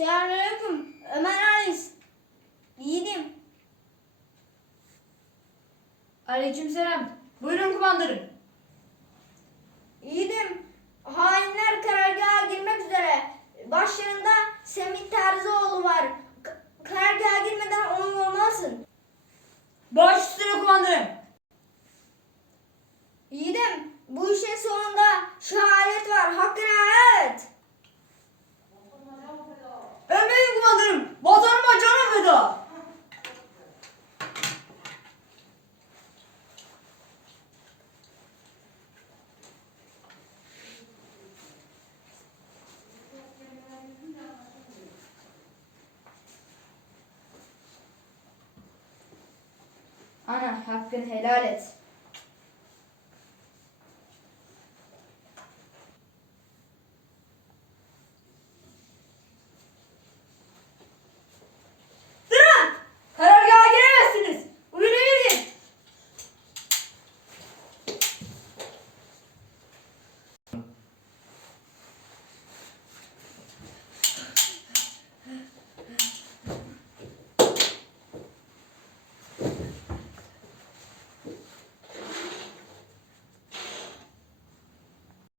Selamünaleyküm. Ömer Aris. Yiğidim. Aleykümselam. Buyurun kumandanım. Yiğidim. Hainler karargaha girmek üzere. Başlarında Semih Terzioğlu var. K- karargaha girmeden onu vurmalısın. Baş üstüne kumandanım. Yiğidim. Bu işin sonunda şehadet var. Hakkını helal et. Emredin kumandanım. Vatanıma canım feda. Ana hakkını helal et.